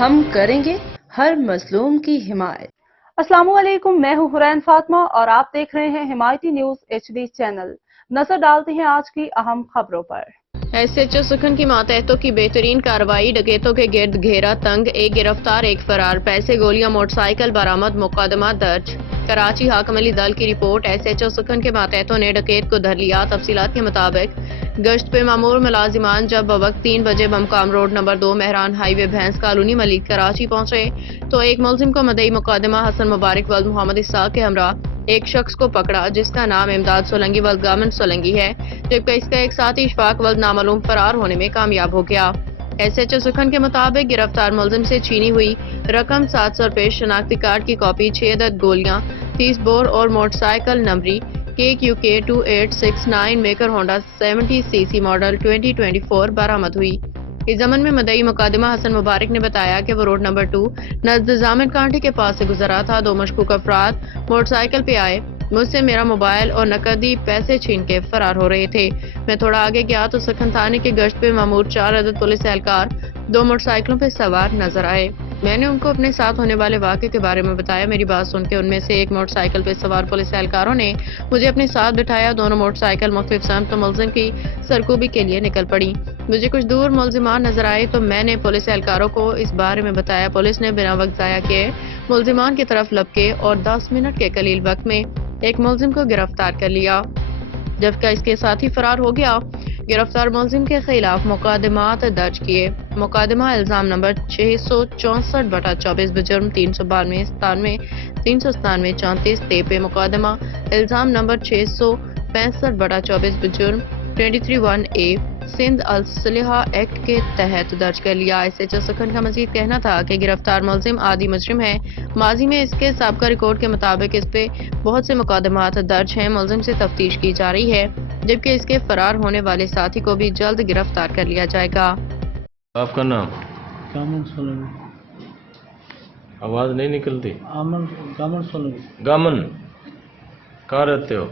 ہم کریں گے ہر مظلوم کی حمایت۔ السلام علیکم، میں ہوں حرین فاطمہ اور آپ دیکھ رہے ہیں حمایتی نیوز HD چینل۔ نظر ڈالتے ہیں آج کی اہم خبروں پر۔ SHO سکھن کی ماتحتوں کی بہترین کارروائی، ڈکیتوں کے گرد گھیرا تنگ، ایک گرفتار ایک فرار، پیسے گولیاں موٹر سائیکل برآمد، مقدمہ درج۔ کراچی حاکم علی دل کی رپورٹ، SHO سکھن کے ماتحتوں نے ڈکیت کو دھر لیا۔ تفصیلات کے مطابق گشت پہ مامور ملازمان جب بوقت 3 بجے بمقام روڈ نمبر 2 مہران ہائی وے بھینس کالونی ملک کراچی پہنچے تو ایک ملزم کو مدعی مقدمہ حسن مبارک ولد محمد اسحاق کے ہمراہ ایک شخص کو پکڑا جس کا نام امداد سولنگی ولد گامن سولنگی ہے، جبکہ اس کا ایک ساتھی اشفاق ولد نامعلوم فرار ہونے میں کامیاب ہو گیا۔ SHO سکھن کے مطابق گرفتار ملزم سے چھینی ہوئی رقم 700 روپے، شناختی کارڈ کی کاپی، 6 عدد گولیاں، 30 بور اور موٹر سائیکل نمبری KQK 2869 maker Honda 70cc model 2024 برآمد ہوئی۔ اس ضمن میں مدعی مقدمہ حسن مبارک نے بتایا کہ وہ روڈ نمبر 2 نزد زامن کانٹے کے پاس سے گزرا تھا۔ 2 مشکوک افراد موٹر سائیکل پہ آئے، مجھ سے میرا موبائل اور نقدی پیسے چھین کے فرار ہو رہے تھے۔ میں تھوڑا آگے گیا تو سکھن تھانے کے گشت پہ مامور 4 عدد پولیس اہلکار 2 موٹر سائیکلوں پہ سوار نظر آئے۔ میں نے ان کو اپنے ساتھ ہونے والے واقعے کے بارے میں بتایا۔ میری بات سن کے ان میں سے ایک موٹر سائیکل پہ سوار پولیس اہلکاروں نے مجھے اپنے ساتھ بٹھایا۔ دونوں موٹر سائیکل مختلف سمت ملزم کی سرکوبی کے لیے نکل پڑی۔ مجھے کچھ دور ملزمان نظر آئے تو میں نے پولیس اہلکاروں کو اس بارے میں بتایا۔ پولیس نے بنا وقت ضائع کیے ملزمان کی طرف لپکے اور 10 منٹ کے قلیل وقت میں ایک ملزم کو گرفتار کر لیا، جبکہ اس کے ساتھی فرار ہو گیا۔ گرفتار ملزم کے خلاف مقدمات درج کیے۔ مقدمہ الزام نمبر 664/24 بجرم 392 97 34 طے مقدمہ الزام نمبر 665/24 بجرم 23(1)A سندھ اسلحہ ایکٹ کے تحت درج کر لیا۔ SHO سکھن کا مزید کہنا تھا کہ گرفتار ملزم عادی مجرم ہے۔ ماضی میں اس کے سابقہ ریکارڈ کے مطابق اس پہ بہت سے مقدمات درج ہیں۔ ملزم سے تفتیش کی جا رہی ہے، جبکہ اس کے فرار ہونے والے ساتھی کو بھی جلد گرفتار کر لیا جائے گا۔ آپ کا نام؟ گامن سولنگی۔ آواز نہیں نکلتی۔ گامن سولنگی۔ گامن کہاں رہتے ہو؟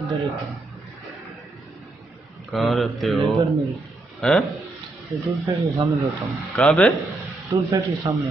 ادھر رہتا ہوں۔ کہاں رہتے ہو؟ لیبر میں ہیں؟ ٹول فیکٹری کے سامنے رہتا ہوں۔ کہاں پہ؟ ٹول فیکٹری کے سامنے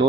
2